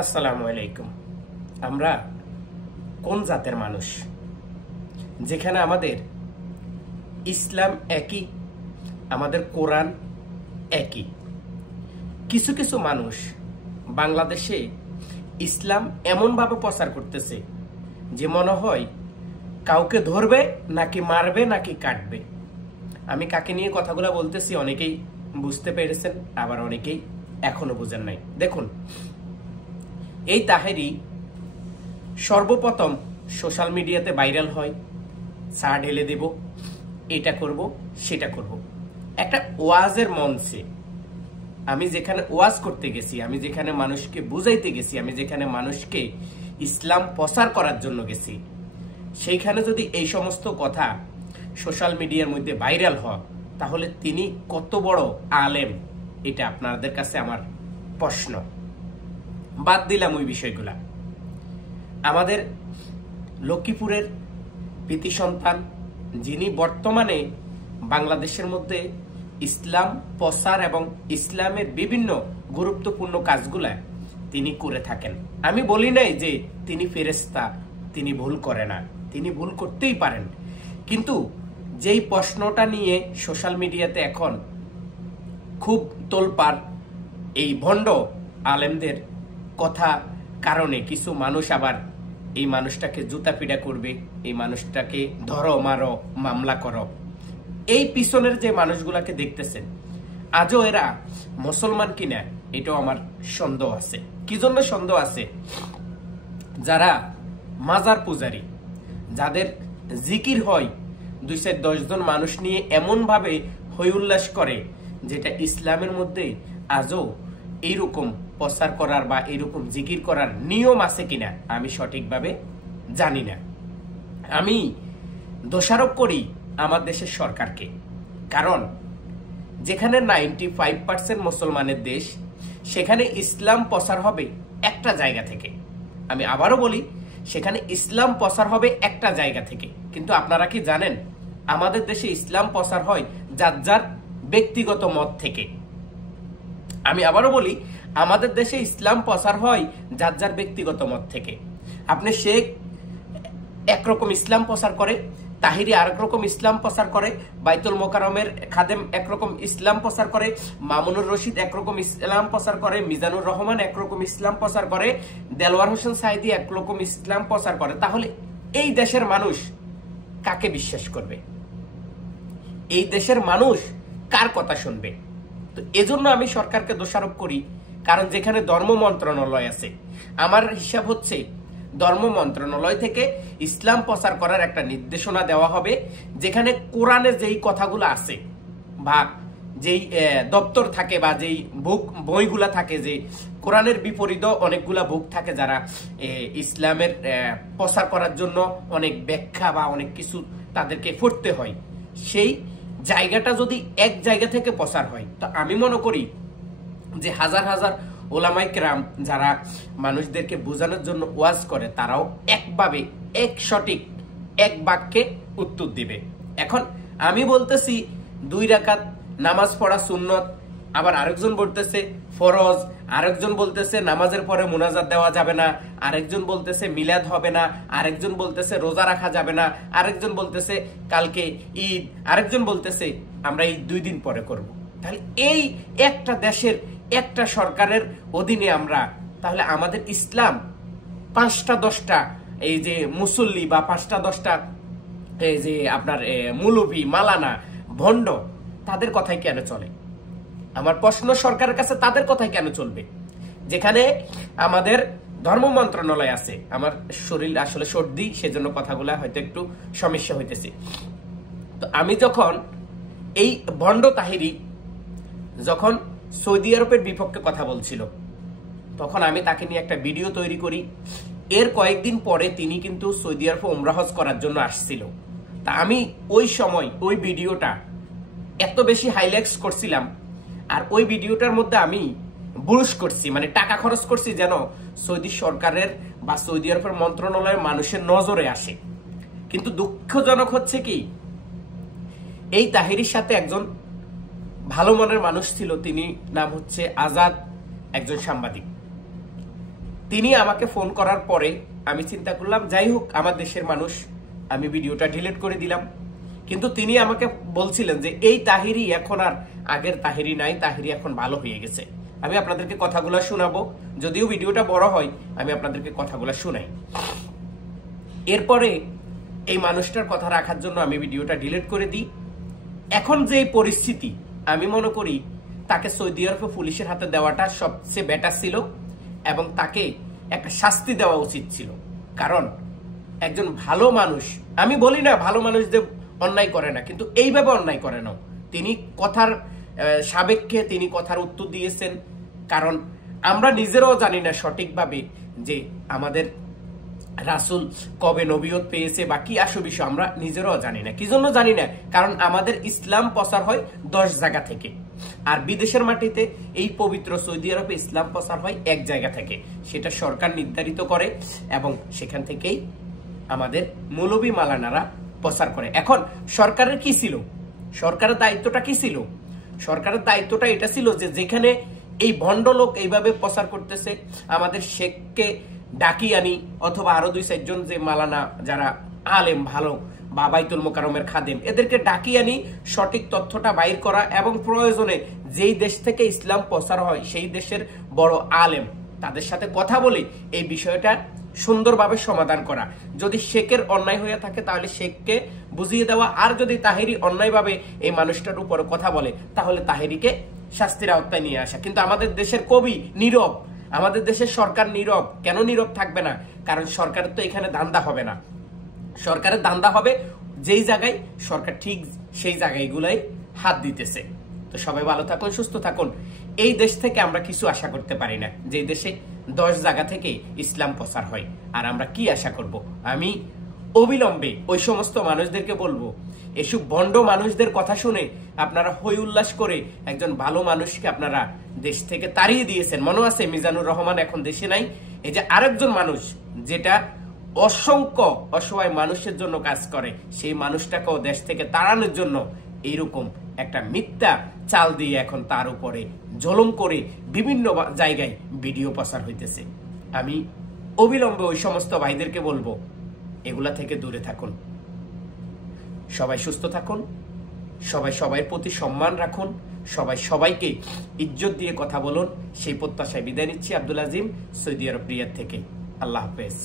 আসসালামু আলাইকুম। আমরা কোন জাতের মানুষ যেখানে আমাদের ইসলাম একই, আমাদের কোরআন একই। কিছু কিছু মানুষ বাংলাদেশে ইসলাম এমনভাবে প্রচার করতেছে যে মনে হয় কাউকে ধরবে নাকি মারবে নাকি কাটবে। আমি কাকে নিয়ে কথাগুলো বলতেছি অনেকেই বুঝতে পেরেছেন, আবার অনেকেই এখনো বোঝেন নাই। দেখুন, এই তাহেরি সর্বপ্রথম সোশ্যাল মিডিয়াতে ভাইরাল হয়, চা ঢেলে দেব, এটা করব সেটা করব। একটা ওয়াজের মঞ্চে আমি যেখানে ওয়াজ করতে গেছি, আমি যেখানে মানুষকে বুঝাইতে গেছি, আমি যেখানে মানুষকে ইসলাম প্রচার করার জন্য গেছি, সেইখানে যদি এই সমস্ত কথা সোশ্যাল মিডিয়ার মধ্যে ভাইরাল হয়, তাহলে তিনি কত বড় আলেম, এটা আপনাদের কাছে আমার প্রশ্ন। বাদ দিলাম ওই বিষয়গুলা। আমাদের লক্ষ্মীপুরের পিতি সন্তান, যিনি বর্তমানে বাংলাদেশের মধ্যে ইসলাম প্রচার এবং ইসলামের বিভিন্ন গুরুত্বপূর্ণ কাজগুলা তিনি করে থাকেন। আমি বলি নাই যে তিনি ফেরেশতা, তিনি ভুল করে না, তিনি ভুল করতেই পারেন। কিন্তু যেই প্রশ্নটা নিয়ে সোশ্যাল মিডিয়াতে এখন খুব তোলপাড়, এই ভণ্ড আলেমদের কথা কারণে কিছু মানুষ আবার এই মানুষটাকে জুতা পিটা করবে, এই মানুষটাকে ধরো মারো মামলা করো। এই পিছনের যে মানুষগুলাকে দেখতেছেন, আজও এরা মুসলমান কিনা এটাও আমার সন্দেহ আছে। কি জন্য সন্দেহ আছে? যারা মাজার পূজারী, যাদের জিকির হয় 210 জন মানুষ নিয়ে এমন ভাবে হই উল্লাস করে, যেটা ইসলামের মধ্যে আজও এইরকম প্রচার করার বা এইরকম জিকির করার নিয়ম আছে কিনা আমি সঠিকভাবে জানি না। আমি দোষারোপ করি আমার দেশের সরকারকে, কারণ যেখানে 95% মুসলমানের দেশ, সেখানে ইসলাম প্রচার হবে একটা জায়গা থেকে। আমি আবারও বলি, সেখানে ইসলাম প্রচার হবে একটা জায়গা থেকে। কিন্তু আপনারা কি জানেন, আমাদের দেশে ইসলাম প্রচার হয় যার যার ব্যক্তিগত মত থেকে। আমি আবারও বলি, আমাদের দেশে ইসলাম প্রচার হয় যার যার ব্যক্তিগত মত থেকে। আপনি শেখ একরকম ইসলাম প্রচার করে, তাহিরি আরেক রকম ইসলাম প্রচার করে, বাইতুল মোকাররমের খাদেম একরকম ইসলাম প্রচার করে, মামুনুর রশিদ একরকম ইসলাম প্রচার করে, মিজানুর রহমান একরকম ইসলাম প্রচার করে, দেলোয়ার হোসেন সাইদি একরকম ইসলাম প্রচার করে। তাহলে এই দেশের মানুষ কাকে বিশ্বাস করবে? এই দেশের মানুষ কার কথা শুনবে? তো এজন্য আমি সরকারকে দোষারোপ করি, কারণ যেখানে ধর্ম মন্ত্রণালয় আছে, আমার হিসাব হচ্ছে ধর্ম মন্ত্রণালয় থেকে ইসলাম প্রচার করার একটা নির্দেশনা দেওয়া হবে, যেখানে কোরআনে যেই কথাগুলো আছে বা যেই দপ্তর থাকে বা যেই বইগুলা থাকে, যে কোরআনের বিপরীত অনেকগুলা বুক থাকে, যারা ইসলামের প্রচার করার জন্য অনেক ব্যাখ্যা বা অনেক কিছু তাদেরকে পড়তে হয়, সেই জায়গাটা যদি এক জায়গা থেকে প্রচার হয়, তো আমি মনে করি যে হাজার হাজার ওলামায়ে কেরাম যারা মানুষদেরকে বোঝানোর জন্য ওয়াজ করে, তারাও একভাবে এক সঠিক এক বাক্যে উত্তর দিবে। এখন আমি বলতেছি 2 রাকাত নামাজ পড়া সুন্নত, আবার আরেকজন বলতেছে ফরজ, আরেকজন বলতেছে নামাজের পরে মুনাজাত দেওয়া যাবে না, আরেকজন বলতেছে মিলাদ হবে না, আরেকজন বলতেছে রোজা রাখা যাবে না, আরেকজন বলতেছে কালকে ঈদ, আরেকজন বলতেছে আমরা ঈদ 2 দিন পরে করব। তাহলে এই একটা দেশের একটা সরকারের অধীনে আমরা, তাহলে আমাদের ইসলাম 5টা 10টা এই যে মুসল্লি বা 5টা 10টা এই যে আপনার মৌলভী মালানা ভণ্ড, তাদের কথাই কেন চলে? আমার প্রশ্ন সরকারের কাছে, তাদের কথাই কেন চলবে? যেখানে আমাদের ধর্ম মন্ত্রণালয় আছে। আমার শরীর আসলে সর্দি, সেজন্য কথাগুলা হয়তো একটু সমস্যা হইতেছে। তো আমি যখন এই ভণ্ড তাহিরি যখন সৌদি আরবের বিপক্ষে কথা বলছিল, তখন আমি তাকে নিয়ে একটা ভিডিও তৈরি করি। এর কয়েকদিন পরে তিনি কিন্তু সৌদি আরবে উমরা হজ করার জন্য আসছিল। তা আমি ওই সময় ওই ভিডিওটা এত বেশি হাইলাইটস করছিলাম, আর ওই ভিডিওটার মধ্যে আমি বুলশ করছি, মানে টাকা খরচ করছি যেন সৌদি সরকারের বা সৌদি আরবের মন্ত্রণালয়ের মানুষের নজরে আসে। কিন্তু দুঃখজনক হচ্ছে কি, এই তাহিরির সাথে একজন ভালো মনের মানুষ ছিল, তিনি নাম হচ্ছে আজাদ, একজন সাংবাদিক। তিনি আমাকে ফোন করার পরে আমি চিন্তা করলাম যাই হোক আমার দেশের মানুষ, আমি ভিডিওটা ডিলিট করে দিলাম। কিন্তু তিনি আমাকে বলছিলেন যে এই তাহিরি এখন আর আগের তাহিরি নাই, তাহিরি এখন ভালো হয়ে গেছে। আমি আপনাদেরকে কথাগুলো শোনাবো, যদিও ভিডিওটা বড় হয় আমি আপনাদেরকে কথাগুলো শোনাই। এরপরে এই মানুষটার কথা রাখার জন্য আমি ভিডিওটা ডিলিট করে দিই। এখন যে পরিস্থিতি, আমি মনে করি তাকে সৌদি আরব পুলিশের হাতে দেওয়াটা সবচেয়ে বেটার ছিল এবং তাকে একটা শাস্তি দেওয়া উচিত ছিল। কারণ একজন ভালো মানুষ, আমি বলি না ভালো মানুষদের অন্যায় করে না, কিন্তু এইভাবে অন্যায় করে না। তিনি কথার সাবেক্ষে তিনি কথার উত্তর দিয়েছেন। কারণ আমরা নিজেরাও জানি না সঠিকভাবে যে আমাদের রাসূল কবে নবিয়ত পেয়েছে বা কি আসল বিষয় আমরা নিজেরাও জানি না। কি জন্য জানি না? কারণ আমাদের ইসলাম প্রচার হয় 10 জায়গা থেকে, আর বিদেশের মাটিতে এই পবিত্র সৌদি আরবে ইসলাম প্রচার হয় এক জায়গা থেকে। সেটা সরকার নির্ধারিত করে এবং সেখান থেকেই আমাদের মৌলবী মালানারা প্রচার করে। এখন সরকারের কি ছিল? সরকারের দায়িত্বটা কি ছিল? সরকারের দায়িত্বটা এটা ছিল যে যেখানে এই ভণ্ড লোক এইভাবে প্রচার করতেছে, আমাদের শেখকে ডাকি আনি, অথবা আরো 2-4 জন যে মালানা যারা আলেম ভালো বা বাইতুল মোকাররমের খাদেম, এদেরকে ডাকি আনি সঠিক তথ্যটা বাইর করা এবং প্রয়োজনে যেই দেশ থেকে ইসলাম প্রচার হয় সেই দেশের বড় আলেম তাদের সাথে কথা বলে এই বিষয়টা সুন্দরভাবে সমাধান করা। যদি শেখের অন্যায় হয়ে থাকে তাহলে শেখকে বুঝিয়ে দেওয়া, আর যদি তাহেরি অন্যায়ভাবে এই মানুষটার উপরে কথা বলে তাহলে তাহেরিকে শাস্তির আওতায় নিয়ে আসা। কিন্তু আমাদের দেশের কবি নীরব, আমাদের দেশের সরকার নীরব। কেন নীরব থাকবে না? কারণ সরকারের তো এখানে ধান্দা হবে না। সরকারের ধান্দা হবে যেই জায়গায় সরকার ঠিক সেই জায়গাগুলাই হাত দিতেছে। তো সবাই ভালো থাকুন, সুস্থ থাকুন। এই দেশ থেকে আমরা কিছু আশা করতে পারি না, যে দেশে 10 জায়গা থেকে ইসলাম প্রচার হয়। আর আমরা কি আশা করব? আমি অবিলম্বে ওই সমস্ত মানুষদেরকে বলবো, এসব ভণ্ড মানুষদের কথা শুনে আপনারা হই উল্লাস করে একজন ভালো মানুষকে আপনারা দেশ থেকে তাড়িয়ে দিয়েছেন। মনে আছে মিজানুর রহমান এখন দেশে নাই? এই যে আরেকজন মানুষ যেটা অসংখ্য অসহায় মানুষের জন্য কাজ করে, সেই মানুষটাকেও দেশ থেকে তাড়ানোর জন্য এইরকম একটা মিথ্যা চাল দিয়ে এখন তার উপরে জুলুম করে বিভিন্ন জায়গায় ভিডিও প্রচার হইতেছে। আমি অবিলম্বে ওই সমস্ত ভাইদেরকে বলবো এগুলা থেকে দূরে থাকুন। সবাই সুস্থ থাকুন, সবাই সবার প্রতি সম্মান রাখুন, সবাই সবাইকে ইজ্জত দিয়ে কথা বলুন। সেই প্রত্যাশায় বিদায় নিচ্ছি। আব্দুল আজিম, সৌদি আরব রিয়াদ থেকে। আল্লাহ হাফেজ।